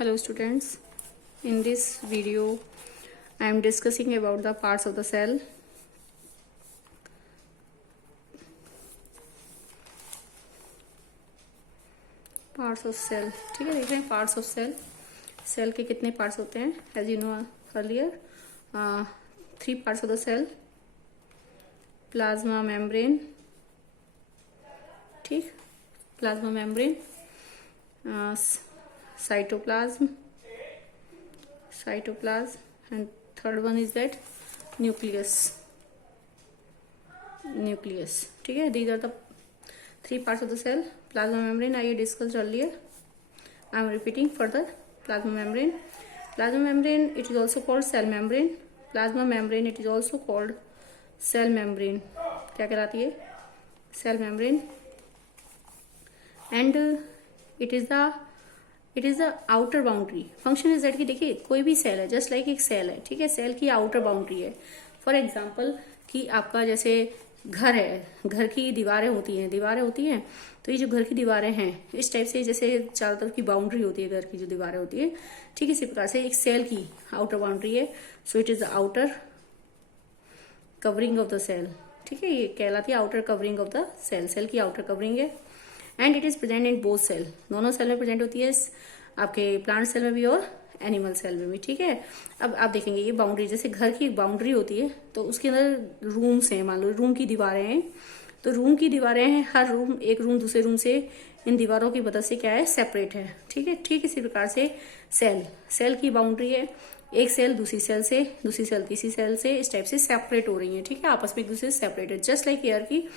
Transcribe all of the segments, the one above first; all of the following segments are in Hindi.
Hello students, in this video I am discussing about the parts of the cell. Parts of cell, ठीक है, देख रहे हैं parts of cell. Cell के कितने parts होते हैं? As you know earlier, 3 parts of the cell. Plasma membrane, ठीक, plasma membrane, cytoplasm, and third one is that nucleus, ठीक है. These are the 3 parts of the cell. Plasma membrane I discussed earlier. I am repeating further. Plasma membrane, it is also called cell membrane. Plasma membrane it is also called cell membrane. क्या कहलाती है? Cell membrane. And it is the outer boundary. Function is that कि देखिए कोई भी सेल है, जस्ट लाइक एक सेल है, ठीक है. सेल की आउटर बाउंड्री है. फॉर एग्जाम्पल कि आपका जैसे घर है, घर की दीवारें होती हैं, तो ये जो घर की दीवारें हैं इस टाइप से, जैसे चारों तरफ की बाउंड्री होती है, घर की जो दीवारें होती है, ठीक, इसी प्रकार से एक सेल की आउटर बाउंड्री है. So it is the outer covering of the cell, ठीक है. ये कहलाती है outer covering of the cell. Cell की आउटर कवरिंग है. And it is present in both cell, दोनों सेल में प्रेजेंट होती है, आपके प्लांट सेल में भी और एनिमल सेल में भी, ठीक है. अब आप देखेंगे ये बाउंड्री, जैसे घर की एक बाउंड्री होती है तो उसके अंदर रूम्स हैं, मान लो रूम की दीवारें हैं, तो रूम की दीवारें हैं, हर रूम, एक रूम दूसरे रूम से इन दीवारों की मदद से क्या है, सेपरेट है, ठीक है. ठीक इसी प्रकार से सेल की बाउंड्री है, एक सेल दूसरी सेल से, दूसरी सेल तीसरी सेल से, इस टाइप से सेपरेट हो रही है, ठीक है, आपस में एक दूसरे से सेपरेट है. जस्ट लाइक एयर की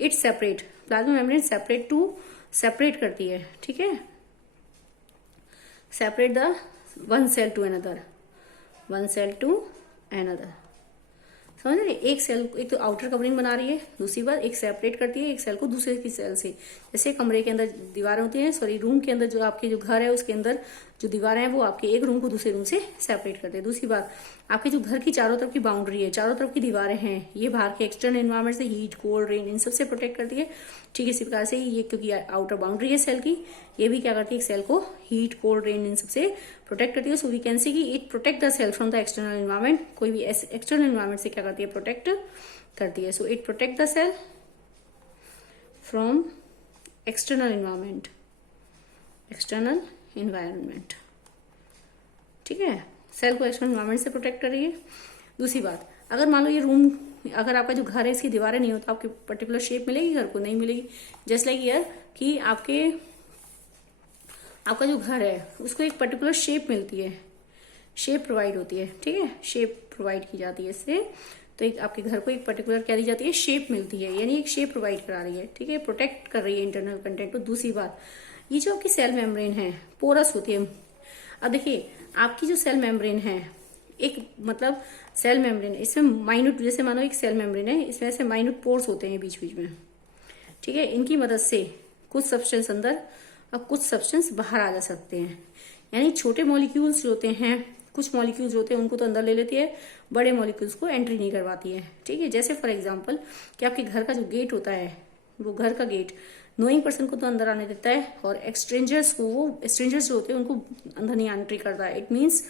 it separate, plasma membrane separate करती है, ठीक है. Separate the one cell to another, समझ रहे. एक सेल, एक तो आउटर कवरिंग बना रही है, दूसरी बात एक सेपरेट करती है एक सेल को दूसरे की सेल से. जैसे कमरे के अंदर दीवारें होती हैं, सॉरी रूम के अंदर जो आपके जो घर है उसके अंदर जो दीवारें हैं वो आपके एक रूम को दूसरे रूम से सेपरेट करते हैं. दूसरी बात, आपके जो घर की चारों तरफ की बाउंड्री है, चारों तरफ की दीवारें हैं, ये बाहर के एक्सटर्नल एनवायरमेंट से हीट, कोल्ड, रेन, इन सबसे प्रोटेक्ट करती है, ठीक है. इसी प्रकार से ये क्योंकि आउटर बाउंड्री है सेल की, ये भी क्या करती है, सेल को हीट, कोल्ड, रेन, इन सबसे प्रोटेक्ट करती है. सो वी कैन सी कि it protect the cell from the external environment. कोई भी एक्सटर्नल एनवायरमेंट से क्या करती है, प्रोटेक्ट करती है. So it protect the cell from external environment, ठीक है. सेल को एक्सटर्नल एनवायरमेंट से प्रोटेक्ट कर रही है. दूसरी बात, अगर मान लो ये रूम, अगर आपका जो घर है इसकी दीवारें नहीं हो तो आपकी पर्टिकुलर शेप मिलेगी, घर को नहीं मिलेगी. जस्ट लाइक ईयर कि आपका जो घर है उसको एक पर्टिकुलर शेप मिलती है, शेप प्रोवाइड होती है, ठीक है, शेप प्रोवाइड की जाती है इससे. तो एक आपके घर को एक पर्टिकुलर क्या दी जाती है, शेप मिलती है, यानी एक शेप प्रोवाइड करा रही है, ठीक है, प्रोटेक्ट कर रही है इंटरनल कंटेंट को. दूसरी बात, ये जो आपकी सेल मेम्ब्रेन है पोरस होती है. अब देखिए आपकी जो सेल मेम्ब्रेन है, एक मतलब सेल मेम्ब्रेन, इसमें माइन्यूट, जैसे मानो एक सेल मेम्ब्रेन है, इसमें ऐसे माइन्यूट पोर्स होते हैं बीच बीच में, ठीक है. इनकी मदद से कुछ सब्सटेंस अंदर और कुछ सब्सटेंस बाहर आ जा सकते हैं. यानी छोटे मॉलिक्यूल्स जो होते हैं, कुछ मॉलिक्यूल्स होते हैं उनको तो अंदर ले लेती है, बड़े मॉलिक्यूल्स को एंट्री नहीं करवाती है, ठीक है. जैसे फॉर एग्जांपल कि आपके घर का जो गेट होता है, वो घर का गेट नोइंग पर्सन को तो अंदर आने देता है, और स्ट्रेंजर्स जो होते हैं उनको अंदर नहीं एंट्री करता है. इट मीन्स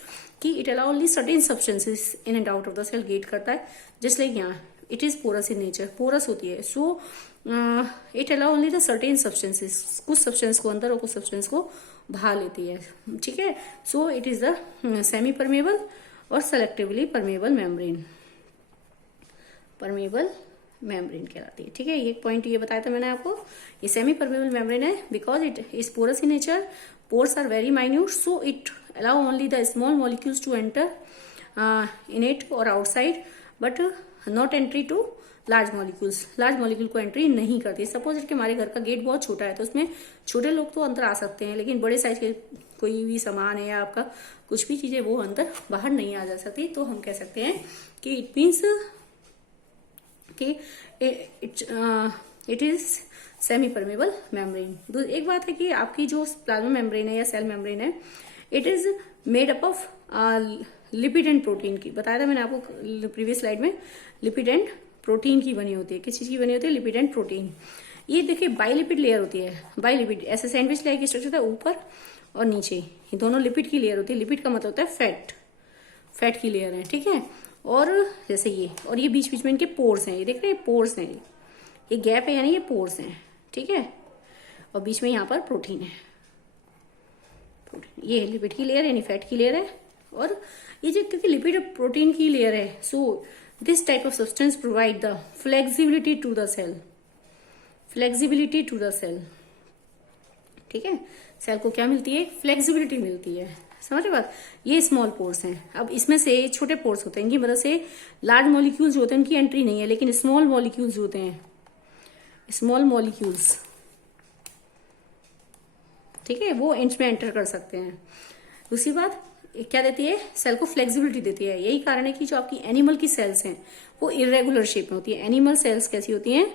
कि it allow only certain substances in and out of the cell, gate करता है. जस्ट लाइक यहाँ it is porous in nature, porous होती है. So it allow only the certain substances, कुछ सब्सटेंस को अंदर और कुछ सब्सटेंस को बाहर लेती है, ठीक है. So it is the semi permeable और सेलेक्टिवली परमेबल मेम्ब्रेन कहलाती है, ठीक है. ये पॉइंट ये बताया था मैंने आपको. ये सेमी परमेबल मेम्ब्रेन है because it is porous in nature, pores are very minute, so it allow only the small molecules to enter in it और outside, but not entry to large molecule को एंट्री नहीं करती. सपोज कि हमारे घर का गेट बहुत छोटा है तो उसमें छोटे लोग तो अंदर आ सकते हैं, लेकिन बड़े साइज के कोई भी सामान है या आपका कुछ भी चीजें वो अंदर बाहर नहीं आ जा सकती. तो हम कह सकते हैं कि इट मीन्स कि it is semi permeable membrane. एक बात है कि आपकी जो प्लाज्मा मेम्ब्रेन है या सेल मेम्ब्रेन है, it is made up of lipid and protein की. बताया था मैंने आपको प्रीवियस स्लाइड में, लिपिड एंड प्रोटीन की बनी होती है. किस चीज की बनी होती है, लिपिड एंड प्रोटीन. ये देखिए बाइलिपिड लेयर होती है, बाइलिपिड ऐसे सैंडविच लेयर की स्ट्रक्चर था, ऊपर और नीचे, ये दोनों लिपिड की लेयर होती है। लिपिड का मतलब होता है फैट, फैट की लेयर है, ठीक है। और जैसे ये, और ये बीच बीच में इनके पोर्स हैं, ये देख रहे हैं पोर्स हैं, ये गैप है यानी ये पोर्स हैं, ठीक है। और बीच में यहाँ पर प्रोटीन है, प्रोटीन, ये लिपिड की लेयर यानी फैट की लेयर है। और ये जो क्योंकि लिपिड प्रोटीन की लेयर है, so this type of substance provide the flexibility to the cell, flexibility to the cell, ठीक है। सेल को क्या मिलती है? फ्लेक्सिबिलिटी मिलती है, समझ रहे बात। ये स्मॉल पोर्स हैं। अब इसमें से छोटे पोर्स होते हैं, इनकी मदद से लार्ज मॉलिक्यूल्स जो होते हैं उनकी एंट्री नहीं है, लेकिन स्मॉल मॉलिक्यूल्स होते हैं, स्मॉल मॉलिक्यूल्स, ठीक है, वो इसमें एंटर कर सकते हैं। दूसरी बात क्या देती है? सेल को फ्लेक्सिबिलिटी देती है। यही कारण है कि जो आपकी एनिमल की सेल्स हैं वो इरेगुलर शेप में होती है। एनिमल सेल्स कैसी होती हैं?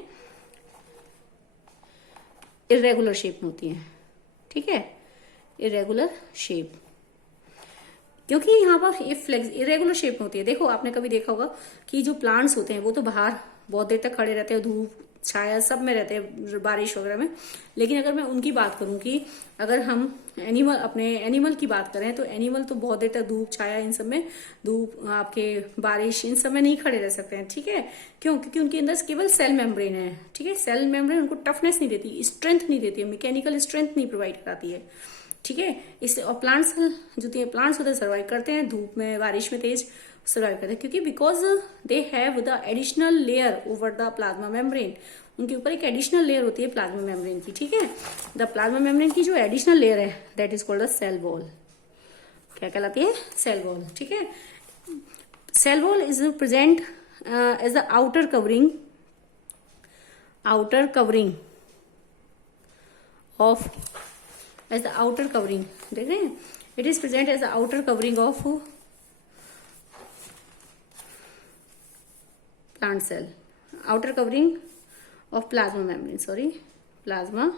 इरेगुलर शेप में होती हैं, ठीक है, इरेगुलर शेप, क्योंकि यहाँ पर ये इरेगुलर शेप में होती है। देखो आपने कभी देखा होगा कि जो प्लांट्स होते हैं वो तो बाहर बहुत देर तक खड़े रहते हैं, धूप छाया सब में रहते हैं, बारिश वगैरह में। लेकिन अगर मैं उनकी बात करूं कि अगर हम अपने एनिमल की बात करें तो एनिमल तो बहुत देर तक धूप छाया इन सब में, धूप आपके बारिश इन सब में नहीं खड़े रह सकते हैं, ठीक है। क्यों? क्योंकि उनके अंदर केवल सेल मेम्ब्रेन है, ठीक है। सेल मेम्ब्रेन उनको टफनेस नहीं देती, स्ट्रेंथ नहीं देती है, मैकेनिकल स्ट्रेंथ नहीं प्रोवाइड कराती है, ठीक है। इससे और प्लांट्स जो प्लांट्स होते हैं सर्वाइव करते हैं धूप में, बारिश में तेज सर्वाइव करते हैं, क्योंकि because they have the additional layer over the plasma membrane. उनके ऊपर एक एडिशनल लेयर होती है प्लाज्मा मेम्ब्रेन की, ठीक है। द प्लाज्मा मेम्ब्रेन की जो एडिशनल लेयर है that is called the cell wall. क्या कहलाती है? सेल वॉल, ठीक है। Cell wall is present as the outer covering of, as the outer covering, देख रहे हैं, it is present as the outer covering of plant cell, outer covering of plasma membrane, plasma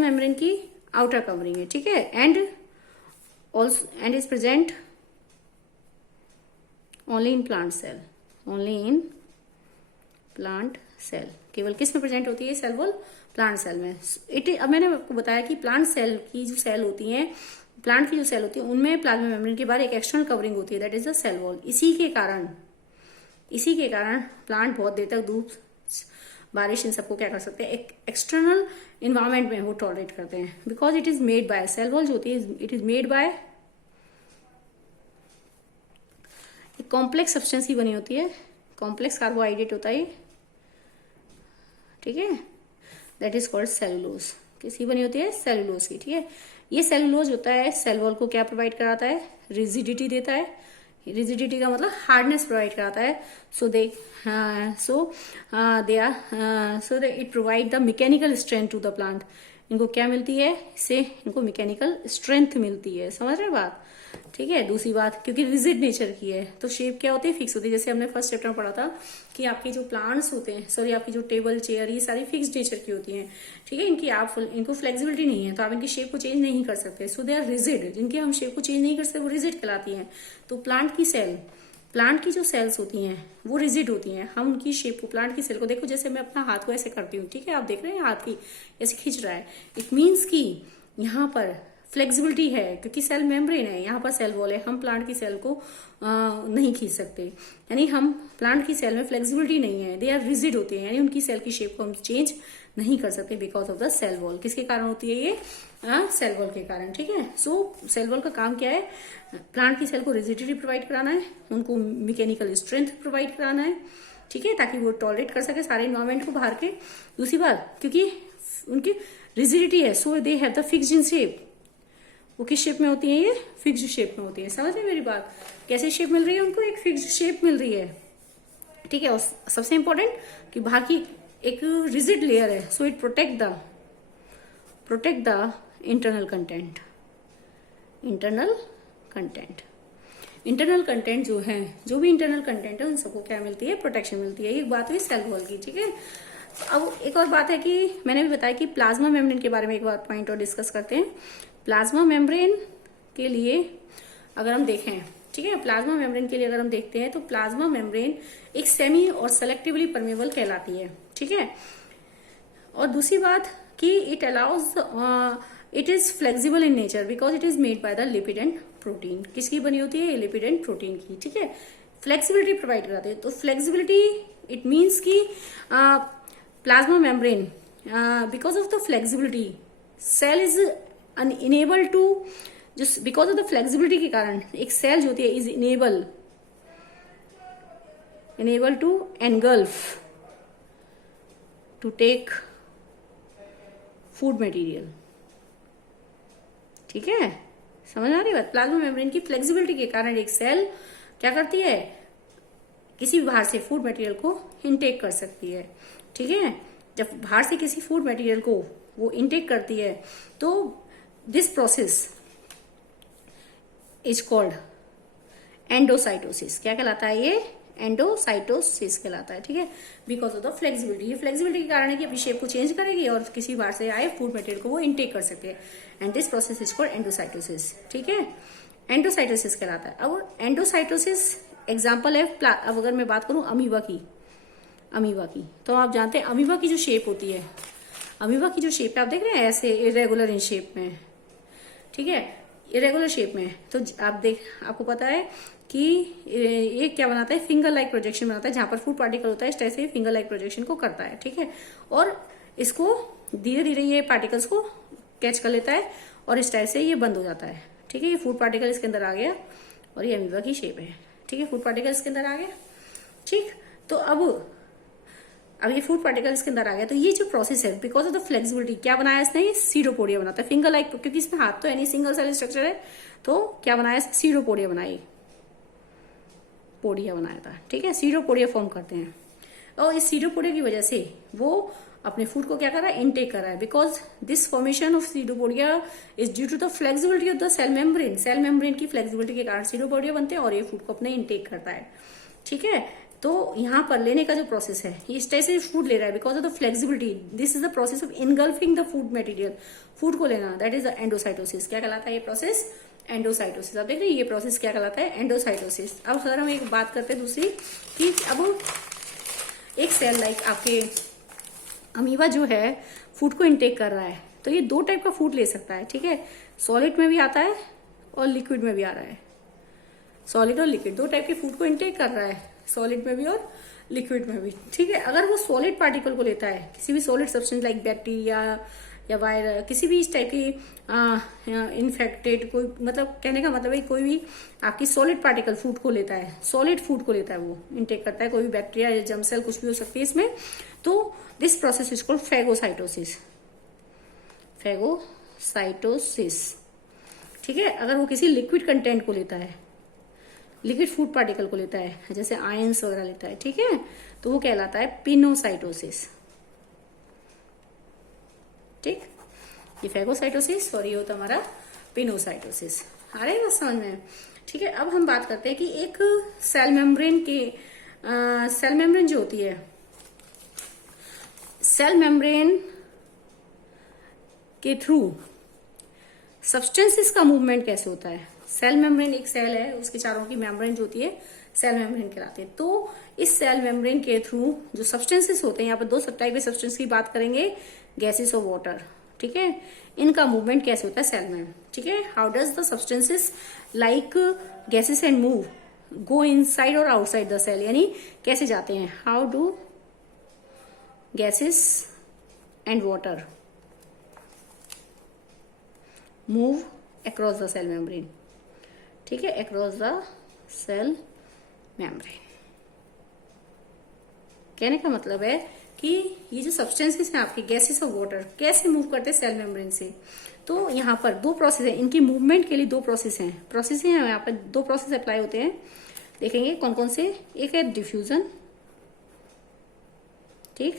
membrane की outer covering है, ठीक है। and is present only in plant cell, केवल किस में प्रेजेंट होती है सेल वॉल? प्लांट सेल में। अब मैंने आपको बताया कि प्लांट सेल की जो सेल होती हैं, प्लांट की जो सेल होती है उनमें प्लाज्मा मेम्ब्रेन के बाहर एक एक्सटर्नल कवरिंग होती है, that is the cell wall. इसी के कारण प्लांट बहुत देर तक धूप, बारिश इन सबको क्या कर सकते हैं? एक एक्सटर्नल इन्वायरमेंट में वो टॉलरेट करते हैं, because it is made by, cell wall जो होती है इट इज मेड बाय एक कॉम्प्लेक्स सब्सटेंस की बनी होती है, कॉम्प्लेक्स कार्बोहाइड्रेट होता है, ठीक है, दैट इज कॉल्ड सेलुलोज। किसकी बनी होती है? सेलुलोज की, ठीक है। ये सेलुलोज होता है सेल वॉल को क्या प्रोवाइड कराता है? रिजिडिटी देता है। रिजिडिटी का मतलब हार्डनेस प्रोवाइड कराता है। So they it provide the mechanical strength to the plant. इनको क्या मिलती है? इससे इनको मैकेनिकल स्ट्रेंथ मिलती है, समझ रहे बात, ठीक है। दूसरी बात, क्योंकि रिजिड नेचर की है तो शेप क्या होती है? फिक्स होती है। जैसे हमने फर्स्ट चैप्टर में पढ़ा था कि आपके जो प्लांट्स होते हैं, आपकी जो टेबल चेयर ये सारी फिक्स नेचर की होती हैं, ठीक है। इनको फ्लेक्सिबिलिटी नहीं है तो आप इनकी शेप को चेंज नहीं कर सकते, सो दे आर रिजिड। जिनकी हम शेप को चेंज नहीं कर सकते वो रिजिड कहलाती हैं। तो प्लांट की जो सेल्स होती हैं वो रिजिड होती हैं। हम उनकी शेप को, प्लांट की सेल को देखो, जैसे मैं अपना हाथ को ऐसे करती हूँ, ठीक है, आप देख रहे हैं हाथ की ऐसे खींच रहा है, इट मीन्स कि यहाँ पर फ्लेक्सिबिलिटी है, क्योंकि सेल मेम्ब्रेन है, यहाँ पर सेल वॉल है, हम प्लांट की सेल को नहीं खींच सकते, यानी हम प्लांट की सेल में फ्लेक्सिबिलिटी नहीं है, दे आर रिजिड होते हैं, यानी उनकी सेल की शेप को हम चेंज नहीं कर सकते because of the cell wall. किसके कारण होती है ये? सेल वॉल के कारण, ठीक है। सो सेल वॉल का काम क्या है? प्लांट की सेल को रिजिडिटी प्रोवाइड कराना है, उनको मैकेनिकल स्ट्रेंथ प्रोवाइड कराना है, ठीक है, ताकि वो टॉलरेट कर सके सारे इन्वायरमेंट को बाहर के। दूसरी बात, क्योंकि उनकी रिजिडिटी है, so they have the fixed in shape. वो किस शेप में होती है? ये फिक्स्ड शेप में होती है। समझ रहे मेरी बात? कैसे शेप मिल रही है उनको? एक फिक्स्ड शेप मिल रही है, ठीक है। और सबसे इंपॉर्टेंट कि बाहर की एक रिजिड लेयर है, so it protect the internal content. Internal content जो है, जो भी इंटरनल कंटेंट है उन सबको क्या मिलती है? प्रोटेक्शन मिलती है। ये बात हुई सेल वॉल की, ठीक है। अब एक और बात है कि मैंने भी बताया कि प्लाज्मा मेम्ब्रेन के बारे में एक बात पॉइंट और डिस्कस करते हैं। प्लाज्मा मेम्ब्रेन के लिए अगर हम देखें, ठीक है, प्लाज्मा मेम्ब्रेन के लिए अगर हम देखते हैं तो प्लाज्मा मेम्ब्रेन एक सेमी और सेलेक्टिवली परमेबल कहलाती है, ठीक है। और दूसरी बात कि it allows it is flexible in nature because it is made by the lipid and protein. किसकी बनी होती है? लिपिड एंड प्रोटीन की, ठीक है। फ्लेक्सिबिलिटी प्रोवाइड कराते हैं। तो फ्लेक्सिबिलिटी इट मीन्स की plasma membrane because of the flexibility cell is unable to, जो बिकॉज ऑफ द फ्लेक्सिबिलिटी के कारण एक सेल जो होती है is enable to engulf to take food material, ठीक है। समझ आ रही बात? प्लाज्मा मेम्ब्रेन की फ्लेक्सिबिलिटी के कारण एक सेल क्या करती है? किसी भी बाहर से फूड मटेरियल को इनटेक कर सकती है, ठीक है। जब बाहर से किसी फूड मटेरियल को वो इनटेक करती है तो this process is called endocytosis. क्या कहलाता है ये? एंडोसाइटोसिस कहलाता है, ठीक है। बिकॉज ऑफ द फ्लेक्सिबिलिटी, ये फ्लेक्सिबिलिटी के कारण है कि अपनी शेप को चेंज करेगी और किसी बाहर से आए फूड मटेरियल को वो इनटेक कर सकते हैं, and this process is called endocytosis, ठीक है। एंडोसाइटोसिस कहलाता है। अब एंडोसाइटोसिस एग्जाम्पल है, अब अगर मैं बात करूं अमीबा की, तो आप जानते हैं अमीबा की जो शेप होती है, अमीबा की जो शेप है आप देख रहे हैं ऐसे इरेगुलर इन शेप में, ठीक है, इरेगुलर शेप में। तो आपको पता है कि ये क्या बनाता है? फिंगर लाइक प्रोजेक्शन बनाता है। जहां पर फूड पार्टिकल होता है इस तरह से फिंगर लाइक प्रोजेक्शन को करता है, ठीक है। और इसको धीरे धीरे ये पार्टिकल्स को कैच कर लेता है और इस तरह से ये बंद हो जाता है, ठीक है। ये फूड पार्टिकल इसके अंदर आ गया और ये अमीबा की शेप है, ठीक है। फूड पार्टिकल इसके अंदर आ गया, ठीक। तो अब ये फूड पार्टिकल इसके अंदर आ गया। तो ये जो प्रोसेस है बिकॉज ऑफ द फ्लेक्सिबिलिटी क्या बनाया इसने? सीडोपोडिया बनाता है, फिंगर लाइक, क्योंकि इसमें हाथ तो है नहीं, सिंगल सेल स्ट्रक्चर है। तो क्या बनाया? सीडोपोडिया बनाई, पोडिया बनाया था, ठीक है। सीडोपोडिया फॉर्म करते हैं और इस सीडोपोडिया की वजह से वो अपने फूड को क्या कर रहा है? इनटेक कर रहा है। Because this formation of pseudopodia is due to the flexibility of the cell membrane. Cell membrane की फ्लेक्सिबिलिटी के कारण सीडोपोडिया बनते हैं और ये फूड को अपने इनटेक करता है, ठीक है। तो यहाँ पर लेने का जो प्रोसेस है ये इस तरह से फूड ले रहा है because of the flexibility. This is the process of engulfing the food material, food को लेना, दैट इज द एंडोसाइटोसिस। क्या कहलाता है ये प्रोसेस? एंडोसाइटोसिस। आप देख रहे हैं ये प्रोसेस क्या कहलाता है? एंडोसाइटोसिस। अब अगर हम एक बात करते हैं दूसरी कि अब एक सेल लाइक आपके अमीबा जो है फूड को इनटेक कर रहा है, तो ये दो टाइप का फूड ले सकता है, ठीक है। सॉलिड में भी आता है और लिक्विड में भी आ रहा है। सॉलिड और लिक्विड दो टाइप के फूड को इनटेक कर रहा है, सॉलिड में भी और लिक्विड में भी, ठीक है। अगर वो सॉलिड पार्टिकल को लेता है, किसी भी सॉलिड सब्सटेंस लाइक बैक्टीरिया या वायरस, किसी भी इस टाइप की इन्फेक्टेड कोई, मतलब कहने का मतलब है कोई भी आपकी सॉलिड पार्टिकल फूड को लेता है, सॉलिड फूड को लेता है, वो इनटेक करता है, कोई भी बैक्टीरिया या जर्म सेल कुछ भी हो सकती है इसमें। तो this process is called phagocytosis, phagocytosis, ठीक है। अगर वो किसी लिक्विड कंटेंट को लेता है, लिक्विड फूड पार्टिकल को लेता है, जैसे आयंस वगैरह लेता है, ठीक है, तो वो कहलाता है पिनोसाइटोसिस, ठीक। ये फैगोसाइटोसिस और ये होता हमारा पिनोसाइटोसिस। आ रहा है बस समझ में, ठीक है। अब हम बात करते हैं कि एक सेल मेम्ब्रेन जो होती है, सेल मेम्ब्रेन के थ्रू सब्सटेंसेस का मूवमेंट कैसे होता है। सेल मेम्ब्रेन एक सेल है, उसके चारों की मेम्ब्रेन जो होती है सेल मेम्ब्रेन कहलाते हैं। तो इस सेल मेम्ब्रेन के थ्रू जो सब्सटेंसेस होते हैं, यहाँ पर दो टाइप के सब्सटेंस की बात करेंगे, गैसेस और वाटर, ठीक है। इनका मूवमेंट कैसे होता है सेल में, ठीक है। How does the substances like gases and move go inside और आउटसाइड द सेल, यानी कैसे जाते हैं, how do gases and water move across the cell membrane, ठीक है, अक्रॉस द सेल मेम्ब्रेन। कहने का मतलब है कि ये जो सब्सटेंसेस हैं आपके गैसेस और वाटर कैसे मूव करते हैं सेल मेम्ब्रेन से। तो यहाँ पर दो प्रोसेस है, इनकी मूवमेंट के लिए दो प्रोसेस हैं यहाँ पर दो प्रोसेस अप्लाई होते हैं, देखेंगे कौन कौन से। एक है डिफ्यूजन, ठीक,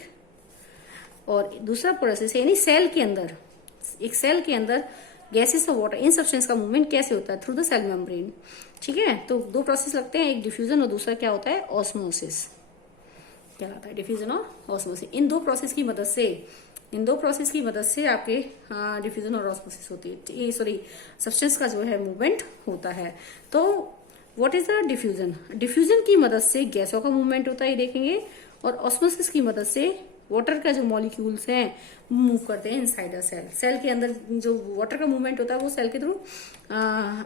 और दूसरा प्रोसेस है यानी सेल के अंदर, एक सेल के अंदर गैसेस और वाटर इन सब्सटेंस का मूवमेंट कैसे होता है थ्रू द सेल मेम्ब्रेन, ठीक है। तो दो प्रोसेस लगते हैं, एक डिफ्यूजन और दूसरा क्या होता है, ऑस्मोसिस कहलाता है, डिफ्यूजन और ऑस्मोसिस। इन दो प्रोसेस की मदद से आपके डिफ्यूजन और ऑस्मोसिस होती है, सॉरी सब्सटेंस का जो है मूवमेंट होता है। तो what is the diffusion? Diffusion की मदद से गैसों का मूवमेंट होता है, ये देखेंगे, और ऑस्मोसिस की मदद से वाटर का जो मॉलिक्यूल्स हैं मूव करते हैं इनसाइड द सेल। सेल के अंदर जो वाटर का मूवमेंट होता है वो सेल के थ्रू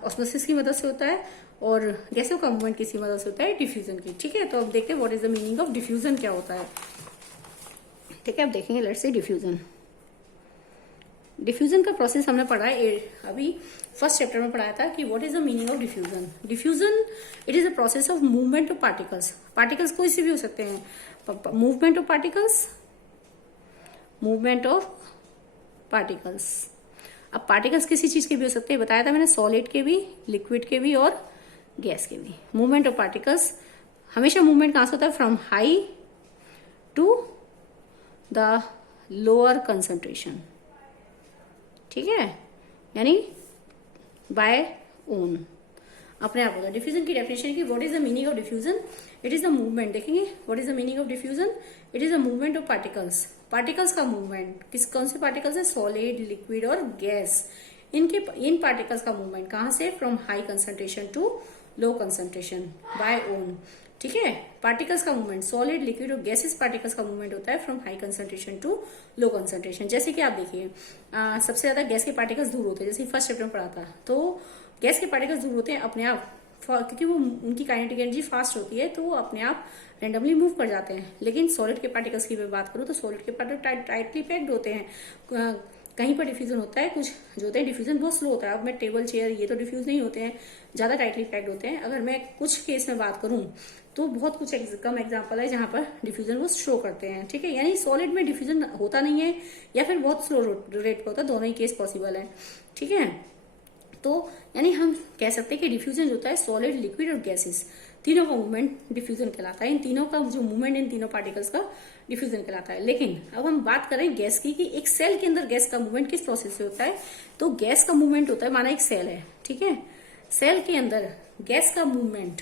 ऑस्मोसिस की मदद से होता है, और गैसों का मूवमेंट किसी मदद से होता है डिफ्यूजन की। ठीक है, तो अब देखते हैं what is the meaning of diffusion, क्या होता है। ठीक है, अब देखेंगे लेट्स से डिफ्यूजन। डिफ्यूजन का प्रोसेस हमने पढ़ा है अभी फर्स्ट चैप्टर में पढ़ाया था कि what is the meaning of diffusion. Diffusion it is a process of movement of particles. Particles कोई से भी हो सकते हैं। Movement of particles, movement of particles. अब पार्टिकल्स किसी चीज के भी हो सकते हैं, बताया था मैंने, सॉलिड के भी, लिक्विड के भी और गैस के भी। मूवमेंट ऑफ पार्टिकल्स, हमेशा मूवमेंट कहां से होता है, from high to the lower concentration. ठीक है, यानी बाय ओन, अपने आप होता है। डिफ्यूजन की डेफिनेशन की what is the meaning of diffusion, it is the movement. देखेंगे what is the meaning of diffusion, it is the movement of particles. Particles का मूवमेंट, कौन से पार्टिकल्स है, सॉलिड, लिक्विड और गैस। इन पार्टिकल्स का मूवमेंट कहां से, from high concentration to low concentration by own. ठीक है, पार्टिकल्स का मूवमेंट, सॉलिड, लिक्विड और गैसेस पार्टिकल्स का मूवमेंट होता है from high concentration to low concentration. जैसे कि आप देखिए सबसे ज्यादा गैस के पार्टिकल्स दूर होते हैं, जैसे फर्स्ट चैप्टर में पढ़ा था। तो गैस के पार्टिकल्स दूर होते हैं अपने आप, क्योंकि वो उनकी काइनेटिक एनर्जी फास्ट होती है, तो वो अपने आप रेंडमली मूव कर जाते हैं। लेकिन सॉलिड के पार्टिकल्स की मैं बात करूं तो सॉलिड के पार्टिकल टाइटली पैक्ड होते हैं। कहीं पर डिफ्यूजन होता है, कुछ जो होते हैं डिफ्यूजन बहुत स्लो होता है। अब मैं टेबल, चेयर, ये तो डिफ्यूज नहीं होते हैं, ज्यादा टाइटली पैक्ड होते हैं। अगर मैं कुछ केस में बात करूं तो बहुत कुछ कम एग्जांपल है जहां पर डिफ्यूजन वो शो करते हैं। ठीक है, यानी सॉलिड में डिफ्यूजन होता नहीं है या फिर बहुत स्लो रेट पर होता है, दोनों ही केस पॉसिबल है। ठीक है, तो यानी हम कह सकते हैं कि डिफ्यूजन जो होता है सॉलिड, लिक्विड और गैसेस तीनों का मूवमेंट डिफ्यूजन कहलाता है। इन तीनों का जो मूवमेंट, इन तीनों पार्टिकल्स का डिफ्यूजन कहलाता है। लेकिन अब हम बात करें गैस की, कि एक सेल के अंदर गैस का मूवमेंट किस प्रोसेस से होता है। तो गैस का मूवमेंट होता है, माना एक सेल है, ठीक है, सेल के अंदर गैस का मूवमेंट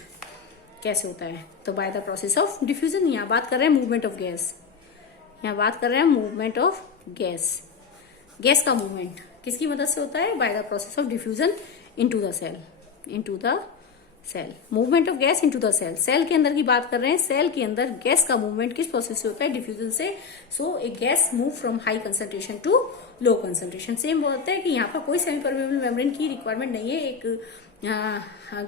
कैसे होता है, तो bye the process of diffusion. यहाँ बात कर रहे हैं मूवमेंट ऑफ गैस, यहाँ बात कर रहे हैं मूवमेंट ऑफ गैस। गैस का मूवमेंट किसकी मदद से होता है, by the process of diffusion into the cell, into the cell. Movement of gas into the cell, cell के अंदर की बात कर रहे हैं। सेल के अंदर गैस का मूवमेंट किस प्रोसेस से होता है, डिफ्यूजन से। So a gas move from high concentration to low concentration. Same बोलते हैं कि यहाँ पर कोई सेमी परमेबल मेम्ब्रेन की रिक्वायरमेंट नहीं है। एक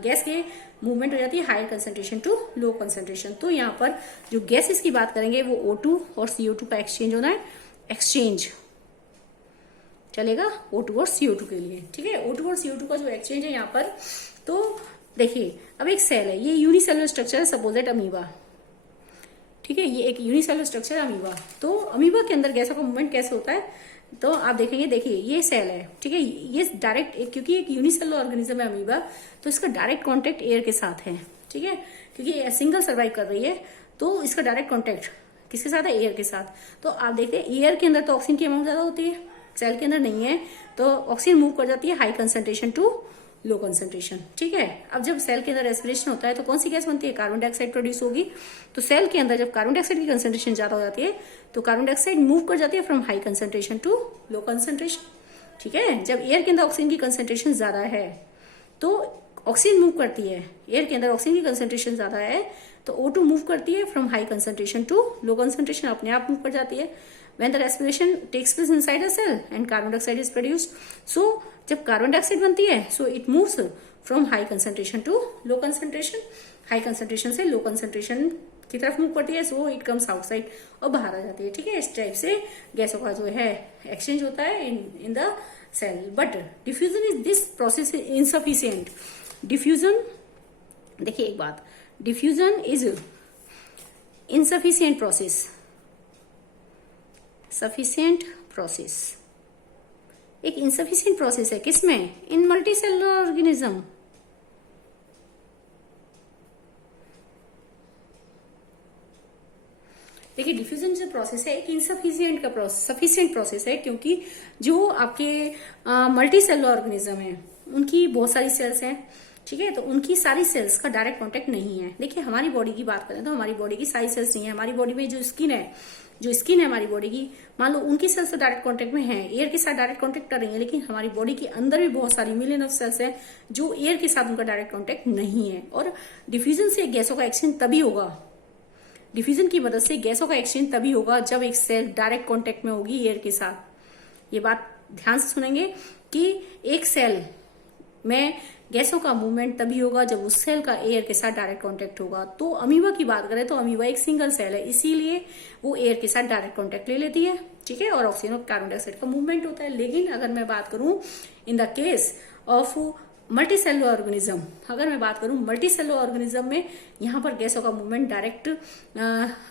गैस के मूवमेंट हो जाती है high concentration to low concentration. तो यहाँ पर जो गैसेस की बात करेंगे वो O2 और CO2 का एक्सचेंज होना है, एक्सचेंज चलेगा O2 और CO2 के लिए। ठीक है, O2 और CO2 का जो एक्सचेंज है यहाँ पर, तो देखिए अब एक सेल है, ये यूनिसेलुलर स्ट्रक्चर है, सपोज एट अमीबा। ठीक है, ये एक यूनिसेलुलर स्ट्रक्चर है अमीबा। तो अमीबा के अंदर गैसों का मूवमेंट कैसे होता है, तो आप देखेंगे, देखिए ये सेल है, ठीक है, ये डायरेक्ट, क्योंकि एक यूनिसेलुलर ऑर्गेनिज्म है अमीबा, तो इसका डायरेक्ट कॉन्टेक्ट एयर के साथ है। ठीक है, क्योंकि सिंगल सर्वाइव कर रही है, तो इसका डायरेक्ट कॉन्टेक्ट किसके साथ है, एयर के साथ। तो आप देखते हैं एयर के अंदर तो ऑक्सीजन की अमाउंट ज्यादा होती है, सेल के अंदर नहीं है, तो ऑक्सीजन मूव कर जाती है high concentration to low concentration. ठीक है, अब जब सेल के अंदर रेस्पिरेशन होता है तो कौन सी गैस बनती है, कार्बन डाइऑक्साइड प्रोड्यूस होगी। तो सेल के अंदर जब कार्बन डाइऑक्साइड की कंसंट्रेशन ज्यादा हो जाती है तो कार्बन डाइऑक्साइड मूव कर जाती है from high concentration to low concentration. ठीक है, जब एयर के अंदर ऑक्सीजन की कंसंट्रेशन ज्यादा है तो ऑक्सीजन मूव करती है, एयर के अंदर ऑक्सीजन की कंसंट्रेशन ज्यादा है तो O2 मूव करती है from high concentration to low concentration, अपने आप मूव कर जाती है। When the respiration takes place inside a cell and carbon dioxide is produced, so जब कार्बन डाइऑक्साइड बनती है so it moves from high concentration to low concentration, high concentration से लो कंसंट्रेशन की तरफ मूव करती है, so it comes outside और बाहर आ जाती है। ठीक है, इस टाइप से गैसों का जो है एक्सचेंज होता है in the cell, but diffusion is this process insufficient. diffusion, देखिए एक बात, diffusion is insufficient process, sufficient process एक इनसफिशिएंट प्रोसेस है, किसमें, इन मल्टी सेलुलर ऑर्गेनिज्म। देखिए डिफ्यूजन जो प्रोसेस है एक इनसफिशिएंट का प्रोसेस, सफिशिएंट प्रोसेस है, क्योंकि जो आपके मल्टी सेलुलर ऑर्गेनिज्म है उनकी बहुत सारी सेल्स हैं। ठीक है, तो उनकी सारी सेल्स का डायरेक्ट कांटेक्ट नहीं है। देखिए हमारी बॉडी की बात करें तो हमारी बॉडी की सारी सेल्स नहीं है। हमारी बॉडी में जो स्किन है हमारी बॉडी की, मान लो उनकी सेल्स तो डायरेक्ट कांटेक्ट में है, एयर के साथ डायरेक्ट कांटेक्ट कर रही है, लेकिन हमारी बॉडी के अंदर भी बहुत सारी मिलियन ऑफ सेल्स है जो एयर के साथ उनका डायरेक्ट कांटेक्ट नहीं है। और डिफ्यूजन से गैसों का एक्सचेंज तभी होगा, डिफ्यूजन की मदद से गैसों का एक्सचेंज तभी होगा जब एक सेल डायरेक्ट कांटेक्ट में होगी एयर के साथ। ये बात ध्यान से सुनेंगे कि एक सेल में गैसों का मूवमेंट तभी होगा जब उस सेल का एयर के साथ डायरेक्ट कांटेक्ट होगा। तो अमीबा की बात करें तो अमीबा एक सिंगल सेल है, इसीलिए वो एयर के साथ डायरेक्ट कांटेक्ट ले लेती है, ठीक है, और ऑक्सीजन और कार्बन डाइऑक्साइड का मूवमेंट होता है। लेकिन अगर मैं बात करूं इन the case of multi cellular organism, अगर मैं बात करूं मल्टी सेलुलर ऑर्गेनिज्म में, यहाँ पर गैसों का movement direct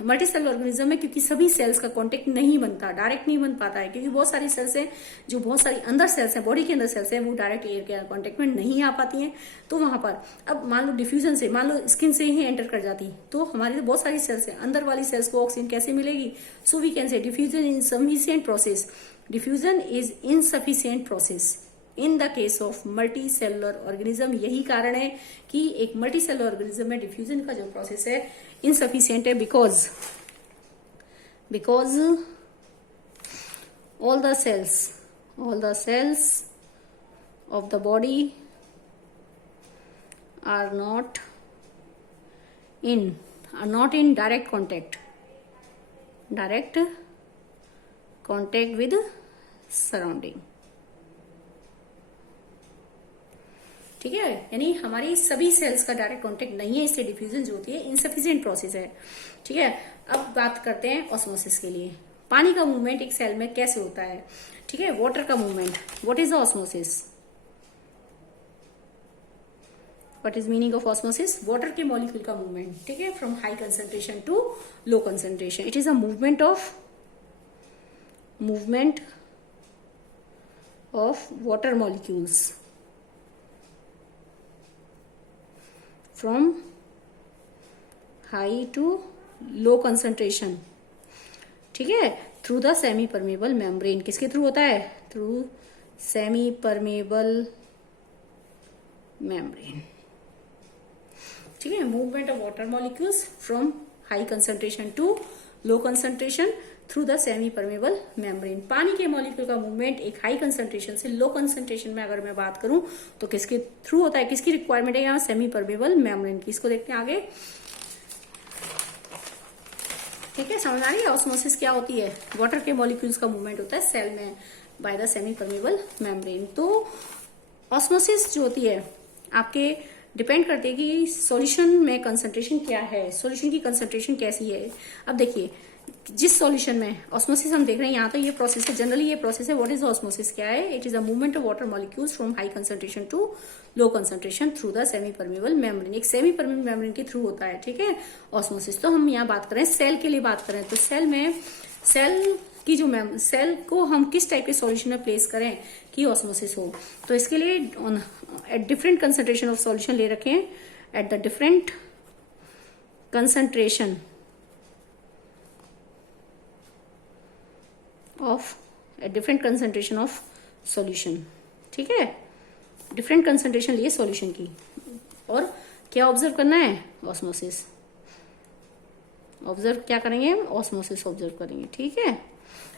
multi cellular organism में, क्योंकि सभी सेल्स का कांटेक्ट नहीं बनता, डायरेक्ट नहीं बन पाता है, क्योंकि बहुत सारी सेल्स हैं जो बहुत सारी अंदर सेल्स हैं, बॉडी के अंदर सेल्स हैं, वो डायरेक्ट एयर के कांटेक्ट में नहीं आ पाती हैं। तो वहां पर अब मान लो डिफ्यूजन से, मान लो स्किन से ही एंटर कर जाती, तो हमारी बहुत सारी सेल्स हैं, अंदर वाली सेल्स को ऑक्सीजन कैसे मिलेगी? So we can say diffusion is insufficient process, diffusion is insufficient process in the case of multi cellular organism. यही कारण है कि एक मल्टी सेलुलर ऑर्गेनिज्म में डिफ्यूजन का जो प्रोसेस है इनसफिशिएंट है, because all the cells of the body are not in direct contact with surrounding, ठीक है, यानी हमारी सभी सेल्स का डायरेक्ट कांटेक्ट नहीं है, इससे डिफ्यूजन जो होती है इनसफिशिएंट प्रोसेस है, ठीक है। अब बात करते हैं ऑस्मोसिस के लिए। पानी का मूवमेंट एक सेल में कैसे होता है, ठीक है, वाटर का movement. What is osmosis? What is meaning of osmosis? Water के मॉलिक्यूल का मूवमेंट, ठीक है, from high concentration to low concentration. It is a movement of water molecules from high to low concentration, ठीक है, through the semi permeable membrane. किसके थ्रू होता है? थ्रू सेमी परमेबल मेम्ब्रेन, ठीक है। Movement of water molecules from high concentration to low concentration through the semi permeable membrane. पानी के मॉलिक्यूल का मूवमेंट एक हाई कंसंट्रेशन से लो कंसंट्रेशन में अगर मैं बात करूं तो किसके थ्रू होता है? किसकी रिक्वायरमेंट है यहाँ? सेमी परमेबल मेम्ब्रेन की। इसको देखते हैं आगे, ठीक है, समझ आ रही है ऑस्मोसिस क्या होती है? वाटर के मॉलिक्यूल्स का मूवमेंट होता है सेल में by the semi permeable membrane. तो ऑस्मोसिस जो होती है आपके डिपेंड करती है कि सॉल्यूशन में कंसंट्रेशन क्या है, सॉल्यूशन की कंसंट्रेशन कैसी है। अब देखिए जिस सॉल्यूशन में ऑस्मोसिस हम देख रहे हैं यहाँ तो ये प्रोसेस है, जनरली ये प्रोसेस है। What is osmosis? क्या है? It is a movement of water molecules from high concentration to low concentration through the semi permeable membrane. एक सेमी परमेबल मेम्ब्रेन के थ्रू होता है, ठीक है, ऑस्मोसिस। तो हम यहाँ बात करें सेल के लिए बात करें तो सेल में सेल को हम किस टाइप के सॉल्यूशन में प्लेस करें कि ऑस्मोसिस हो, तो इसके लिए at different concentration of solution ले रखे हैं, at the different concentration of solution, ठीक है, डिफरेंट कंसंट्रेशन लिए सॉल्यूशन की। और क्या ऑब्जर्व करना है? ऑस्मोसिस ऑब्जर्व क्या करेंगे? ऑस्मोसिस ऑब्जर्व करेंगे, ठीक है,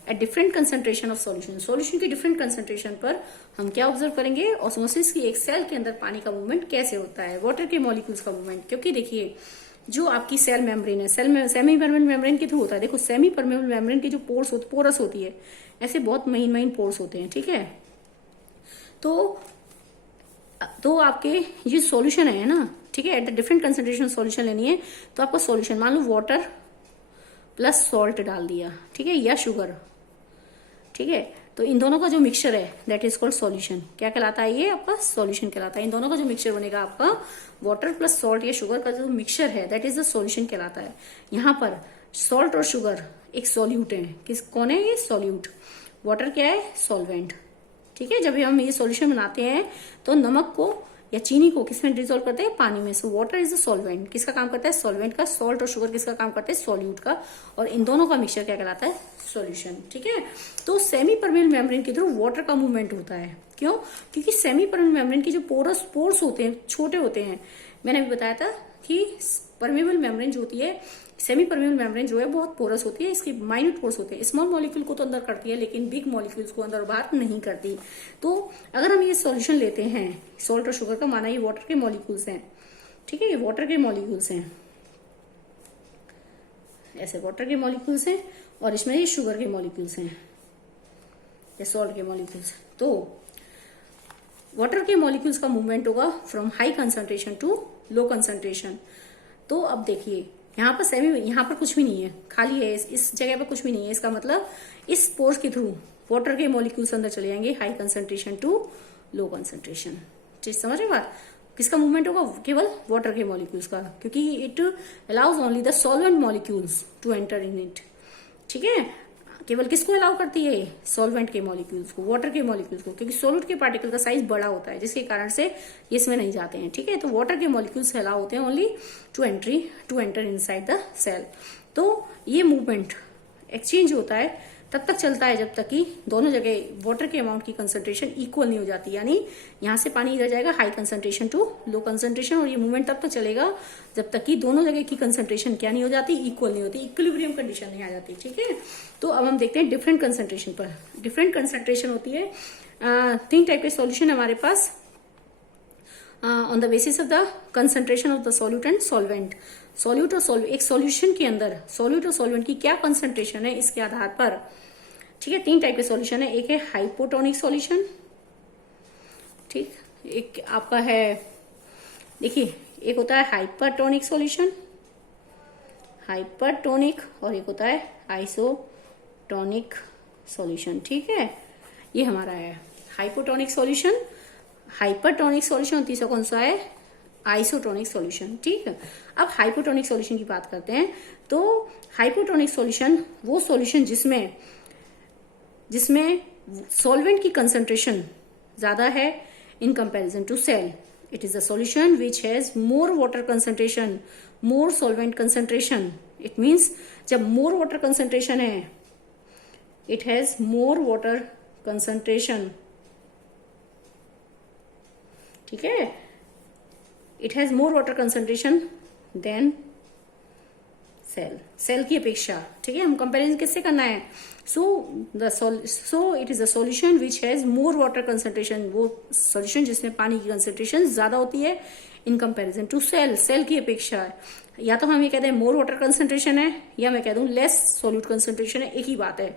at different concentration of solution की डिफरेंट कंसंट्रेशन पर हम क्या ऑब्जर्व करेंगे? ऑस्मोसिस की एक सेल के अंदर पानी का मूवमेंट कैसे होता है, वाटर के मॉलिक्यूल्स का मूवमेंट। क्योंकि देखिए जो आपकी सेल मेम्ब्रेन है, सेल में सेमी परमेबल मेम्ब्रेन के थ्रू होता है। देखो सेमी परमेबल मेम्ब्रेन की जो पोरस होती है, ऐसे बहुत महीन पोर्स होते हैं, ठीक है। तो आपके ये सॉल्यूशन है ना, ठीक है, at the different concentration solution लेनी है तो आपका सॉल्यूशन मान लो वाटर प्लस सॉल्ट डाल दिया, ठीक है, या शुगर, ठीक है, तो इन दोनों का जो मिक्सचर है दैट इज कॉल्ड सॉल्यूशन। क्या कहलाता है? ये आपका सॉल्यूशन कहलाता है। इन दोनों का जो मिक्सचर बनेगा आपका वाटर प्लस सॉल्ट या शुगर का जो मिक्सचर है दैट इज द सॉल्यूशन कहलाता है। यहाँ पर सॉल्ट और शुगर एक सॉल्यूट है। कौन है ये? सॉल्यूट। वाटर क्या है? सॉल्वेंट, ठीक है। जब हम ये सॉल्यूशन बनाते हैं तो नमक को या चीनी को किसमें डिसॉल्व करते हैं? पानी में। So water is a solvent. किसका काम करता है? सॉल्वेंट का। सॉल्ट और शुगर किसका काम करते हैं? सॉल्यूट का। और इन दोनों का मिक्सचर क्या कहलाता है? सॉल्यूशन, ठीक है। तो सेमी परमेबल मेम्ब्रेन के थ्रू वाटर का मूवमेंट होता है। क्यों? क्योंकि सेमी परमेबल मेम्ब्रेन के जो पोर्स होते हैं छोटे होते हैं। मैंने अभी बताया था कि परमेबल मेम्ब्रेन जो होती है, सेमी परमेबल मेम्ब्रेन जो है बहुत पोरस होती है, इसके माइन्यूट पोर्स होते हैं। स्मॉल मॉलिक्यूल को तो अंदर करती है लेकिन बिग मॉलिक्यूल्स को अंदर बाहर नहीं करती। तो अगर हम ये सॉल्यूशन लेते हैं सॉल्ट और शुगर का, माना ये वाटर के मॉलिक्यूल्स हैं, ठीक है, ये वाटर के मॉलिक्यूल्स हैं, ऐसे वाटर के मॉलिक्यूल्स हैं और इसमें ये शुगर के मॉलिक्यूल्स हैं, ये सॉल्ट के मॉलिक्यूल्स। तो वाटर के मॉलिक्यूल्स का मूवमेंट होगा from high concentration to low concentration. तो अब देखिए यहाँ पर यहाँ पर कुछ भी नहीं है, खाली है, इस जगह पर कुछ भी नहीं है। इसका मतलब इस पोर्स के थ्रू वाटर के मॉलिक्यूल्स अंदर चले जाएंगे high concentration to low concentration. ठीक समझ रहे बात? किसका मूवमेंट होगा? केवल वाटर के मॉलिक्यूल्स का, क्योंकि it allows only the solvent molecules to enter in it. ठीक है, केवल किसको अलाउ करती है? सॉल्वेंट के मॉलिक्यूल्स को, वाटर के मॉलिक्यूल्स को, क्योंकि सॉल्यूट के पार्टिकल का साइज बड़ा होता है जिसके कारण से ये इसमें नहीं जाते हैं। ठीक है, तो वाटर के मॉलिक्यूल्स अलाउ होते हैं only to enter inside the cell. तो ये मूवमेंट एक्सचेंज होता है तब तक चलता है जब तक कि दोनों जगह वाटर के अमाउंट की कंसंट्रेशन इक्वल नहीं हो जाती, यानी यहाँ से पानी इधर जाएगा high concentration to low concentration, और ये मूवमेंट तब तक चलेगा जब तक कि दोनों जगह की कंसंट्रेशन क्या नहीं हो जाती? इक्वल नहीं होती, इक्विलिब्रियम कंडीशन नहीं आ जाती। ठीक है, तो अब हम देखते हैं डिफरेंट कंसंट्रेशन पर। डिफरेंट कंसंट्रेशन होती है, 3 टाइप के सॉल्यूशन हमारे pass on the basis of the concentration of the solute and solvent. Solute और एक सॉल्यूशन के अंदर सॉल्यूट और सॉल्वेंट की क्या कंसंट्रेशन है इसके आधार पर, ठीक है, 3 टाइप के सॉल्यूशन है। एक है हाइपोटोनिक सॉल्यूशन, ठीक, एक आपका है, देखिए एक होता है हाइपरटोनिक सॉल्यूशन, हाइपरटोनिक, और एक होता है आइसोटोनिक सॉल्यूशन। ठीक है, ये हमारा है हाइपोटोनिक सॉल्यूशन, हाइपरटोनिक सॉल्यूशन, तीसरा कौन सा है? Isotonic solution. ठीक है, अब हाइपोटोनिक सॉल्यूशन की बात करते हैं। तो हाइपोटोनिक सॉल्यूशन वो सॉल्यूशन जिसमें सॉल्वेंट की कंसंट्रेशन ज्यादा है in comparison to cell. It is a solution which has more water concentration, more solvent concentration. It means जब मोर वाटर कंसंट्रेशन है, it has more water concentration. ठीक है, it has more water concentration than cell की अपेक्षा। ठीक है, हम कंपैरिजन किससे करना है? So it is a solution which has more water concentration, वो सॉल्यूशन जिसमें पानी की कंसंट्रेशन ज्यादा होती है इन कंपैरिजन टू सेल की अपेक्षा। या तो हम ये कहते हैं मोर वाटर कंसंट्रेशन है, या मैं कह दूं लेस सॉल्यूट कंसंट्रेशन है, एक ही बात है,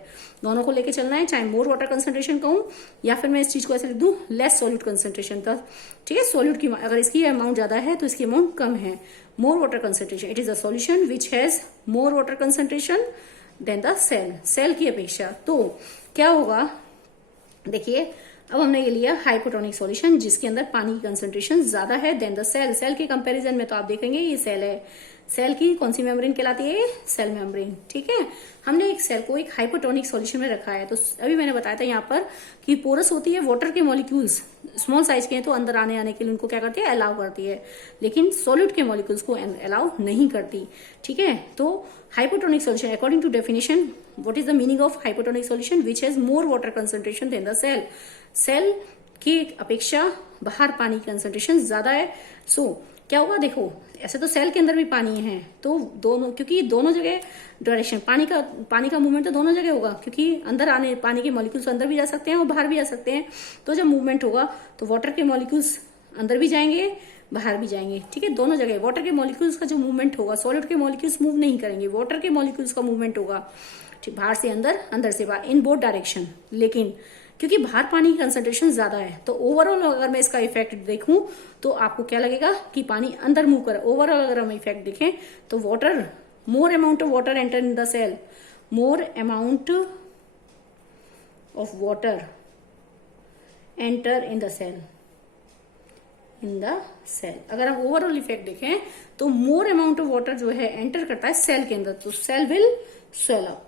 दोनों को लेके चलना है, चाहे मोर वाटर कंसंट्रेशन कहूं या फिर मैं इस चीज को ऐसे लिख दूं लेस सॉल्यूट कंसंट्रेशन तक। ठीक है, सॉल्यूट की अगर इसकी अमाउंट ज्यादा है तो इसकी अमाउंट कम है। More water concentration, it is a solution which has more water concentration than the cell की अपेक्षा। तो क्या होगा, देखिए अब हमने ये लिया हाइपोटोनिक सॉल्यूशन जिसके अंदर पानी की कंसंट्रेशन ज्यादा है देन द सेल के कंपैरिजन में। तो आप देखेंगे ये सेल है, सेल की कौन सी मेम्ब्रेन कहलाती है? Cell membrane. ठीक है, हमने एक सेल को एक हाइपोटोनिक सॉल्यूशन में रखा है। तो अभी मैंने बताया था यहाँ पर कि पोरस होती है, वाटर के मॉलिक्यूल्स स्मॉल साइज के हैं तो अंदर आने के लिए उनको क्या करती है? अलाउ करती है, लेकिन सॉल्यूट के मॉलिक्यूल्स को अलाउ नहीं करती। ठीक है, तो hypotonic solution according to definition, what is the meaning of hypotonic solution? Which has more water concentration than the cell की अपेक्षा बाहर पानी की कंसंट्रेशन ज्यादा है। सो क्या होगा, देखो ऐसे तो सेल के अंदर भी पानी है, तो दोनों, क्योंकि दोनों जगह डायरेक्शन पानी का मूवमेंट तो दोनों जगह होगा, क्योंकि अंदर आने पानी के मॉलिक्यूल्स अंदर भी जा सकते हैं और बाहर भी आ सकते हैं। तो जब मूवमेंट होगा तो वाटर के मॉलिक्यूल्स अंदर भी जाएंगे बाहर भी जाएंगे। ठीक है, दोनों जगह वाटर के मॉलिक्यूल्स का जो मूवमेंट होगा, सॉलिड के मॉलिक्यूल्स मूव नहीं करेंगे, वाटर के मॉलिक्यूल्स का मूवमेंट होगा, ठीक, बाहर से अंदर, अंदर से बाहर, इन बोथ डायरेक्शन। लेकिन क्योंकि बाहर पानी की कंसंट्रेशन ज्यादा है तो ओवरऑल अगर मैं इसका इफेक्ट देखूं तो आपको क्या लगेगा कि पानी अंदर मूव कर। ओवरऑल अगर हम इफेक्ट देखें तो water, more amount of water enter in the cell, more amount of water enter in the cell, अगर हम ओवरऑल इफेक्ट देखें तो मोर अमाउंट ऑफ वाटर जो है एंटर करता है सेल के अंदर, तो सेल विल स्वेल अप,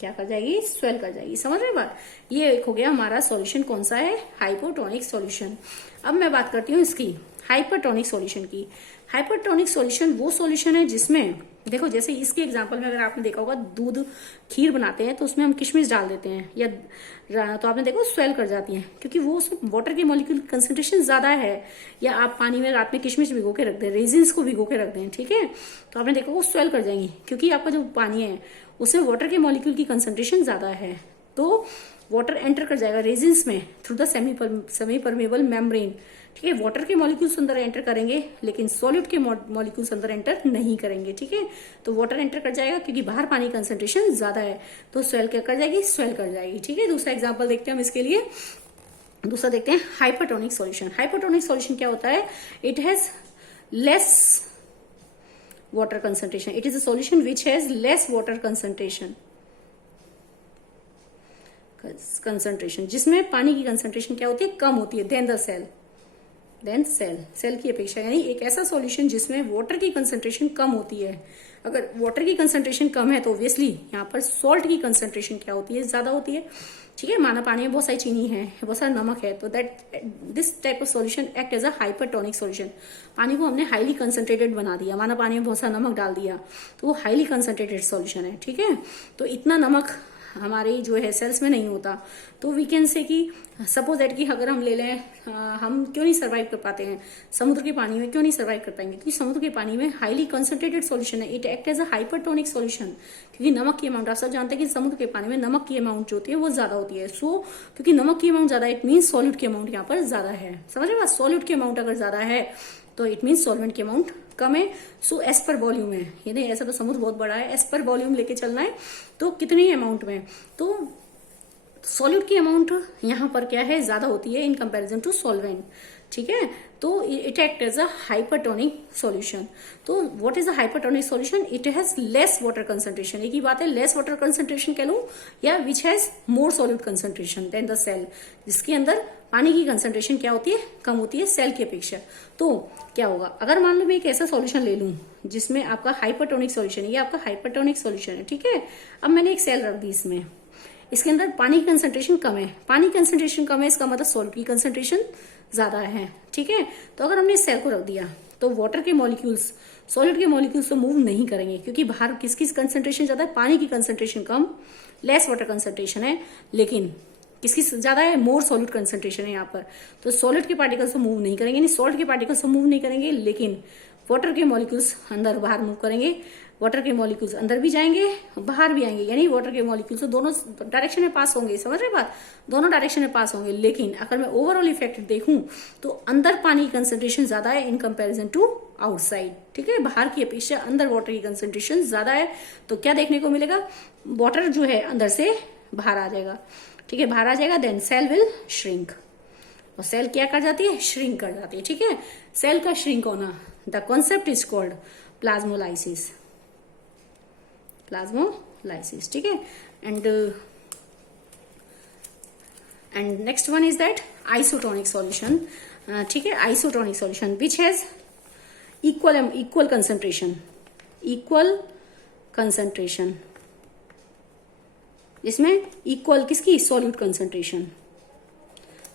क्या कर जाएगी? स्वेल कर जाएगी। समझ रहे बात? ये एक हो गया हमारा सॉल्यूशन, कौन सा है? Hypotonic solution. अब मैं बात करती हूँ इसकी हाइपरटोनिक सॉल्यूशन की। हाइपरटोनिक सॉल्यूशन वो सॉल्यूशन है जिसमें, देखो जैसे इसके एग्जांपल में अगर आपने देखा होगा, दूध खीर बनाते हैं तो उसमें हम किशमिश डाल देते हैं, या तो आपने देखो स्वेल कर जाती है, क्योंकि वो उसमें वाटर की मॉलिक्यूल कंसंट्रेशन ज्यादा है। या आप पानी में रात में किशमिश भिगो के रख दें, रेजिन्स को भिगो के रख दें, ठीक है, तो आपने देखा वो स्वेल कर जाएंगी, क्योंकि आपका जो पानी है उसमें वाटर के मॉलिक्यूल की कंसंट्रेशन ज्यादा है। तो वाटर एंटर कर जाएगा रेजिन्स में through the semi permeable membrane, ठीक है। वाटर के मॉलिक्यूल्स अंदर एंटर करेंगे लेकिन सॉलिड के मॉलिक्यूल्स अंदर एंटर नहीं करेंगे, ठीक है। तो वाटर एंटर कर जाएगा क्योंकि बाहर पानी कंसंट्रेशन ज्यादा है, तो स्वेल क्या कर जाएगी, स्वेल कर जाएगी, ठीक है। दूसरा एग्जाम्पल देखते हैं हम इसके लिए। दूसरा देखते हैं हाइपरटोनिक सॉल्यूशन। हाइपरटोनिक सॉल्यूशन क्या होता है, it has less water concentration. It is a solution which has less water concentration, जिसमें पानी की कंसंट्रेशन क्या होती है, कम होती है देन द सेल की अपेक्षा। यानी एक ऐसा सॉल्यूशन जिसमें वाटर की कंसंट्रेशन कम होती है। अगर वाटर की कंसंट्रेशन कम है तो ऑब्वियसली यहाँ पर सॉल्ट की कंसंट्रेशन क्या होती है, ज्यादा होती है, ठीक है। माना पानी में बहुत सारी चीनी है, बहुत सारा नमक है, तो this type of solution act as a hypertonic solution. पानी को हमने हाईली कंसंट्रेटेड बना दिया, माना पानी में बहुत सारा नमक डाल दिया तो वो हाईली कंसंट्रेटेड सॉल्यूशन है, ठीक है। तो इतना नमक हमारे जो है सेल्स में नहीं होता, तो वी कैन से कि सपोज दैट कि अगर हम ले लें, हम क्यों नहीं सर्वाइव कर पाते हैं समुद्र के पानी में, क्यों नहीं सर्वाइव कर पाएंगे, क्योंकि समुद्र के पानी में हाईली कंसंट्रेटेड सॉल्यूशन है, it act as a hypertonic solution. क्योंकि नमक की अमाउंट, आप सब जानते हैं कि समुद्र के पानी में नमक की अमाउंट जो होती है वो ज्यादा होती है। सो क्योंकि नमक की अमाउंट ज्यादा, इट मीन सॉल्यूट की अमाउंट यहाँ पर ज्यादा है, समझ रहे बात। सॉल्यूट की अमाउंट अगर ज्यादा है तो इट मीन सॉल्वेंट की अमाउंट कम है। सो एज पर वॉल्यूम है, ये नहीं ऐसा तो समुद्र बहुत बड़ा है, एज पर वॉल्यूम लेके चलना है तो कितनी अमाउंट में, तो सॉल्यूट की अमाउंट यहाँ पर क्या है, ज्यादा होती है इन कंपैरिजन टू सॉल्वेंट, ठीक है। तो it act as a hypertonic solution. तो what is a hypertonic solution, it has less water concentration. एक ही बात है, लेस वाटर कंसंट्रेशन कह लूं या which has more solute concentration than the cell, जिसके अंदर पानी की कंसंट्रेशन क्या होती है, कम होती है सेल की अपेक्षा। तो क्या होगा, अगर मान लो मैं एक ऐसा सॉल्यूशन ले लूं जिसमें आपका हाइपरटोनिक सॉल्यूशन है, ये आपका हाइपरटोनिक सॉल्यूशन है, ठीक है। अब मैंने एक सेल रख दी इसमें, इसके अंदर पानी की कंसंट्रेशन कम है, पानी कंसंट्रेशन कम है इसका मतलब सॉल्ट की कंसंट्रेशन ज्यादा है, ठीक है। तो अगर हमने इस सेल को रख दिया तो वाटर के मॉलिक्यूल्स सॉलिड के मॉलिक्यूल्स तो मूव नहीं करेंगे, क्योंकि बाहर किसकी कंसंट्रेशन ज्यादा है, पानी की कंसंट्रेशन कम, लेस वाटर कंसंट्रेशन है, लेकिन किसकी ज्यादा है, मोर सॉलिड कंसंट्रेशन है यहाँ पर। तो सॉलिड के पार्टिकल्स तो मूव नहीं करेंगे, यानी सॉल्ट के पार्टिकल्स तो मूव नहीं करेंगे, लेकिन वाटर के मॉलिक्यूल्स अंदर बाहर मूव करेंगे। वाटर के मॉलिक्यूल्स अंदर भी जाएंगे बाहर भी आएंगे, यानी वाटर के मॉलिक्यूल्स दोनों डायरेक्शन में पास होंगे, समझ रहे बात, दोनों डायरेक्शन में पास होंगे। लेकिन अगर मैं ओवरऑल इफेक्ट देखूं तो अंदर पानी की कंसंट्रेशन ज्यादा है इन कंपैरिजन टू आउटसाइड, ठीक है। बाहर की अपेक्षा अंदर वाटर की कंसंट्रेशन ज्यादा है, तो क्या देखने को मिलेगा, वाटर जो है अंदर से बाहर आ जाएगा, ठीक है, बाहर आ जाएगा। देन सेल विल श्रिंक, और सेल क्या कर जाती है, श्रिंक कर जाती है, ठीक है। सेल का श्रिंक होना, the concept is called plasmolysis, ठीक है। And next one is that isotonic solution, ठीक है। Isotonic solution which has equal concentration, जिसमें इक्वल किसकी, सॉल्यूट कंसंट्रेशन,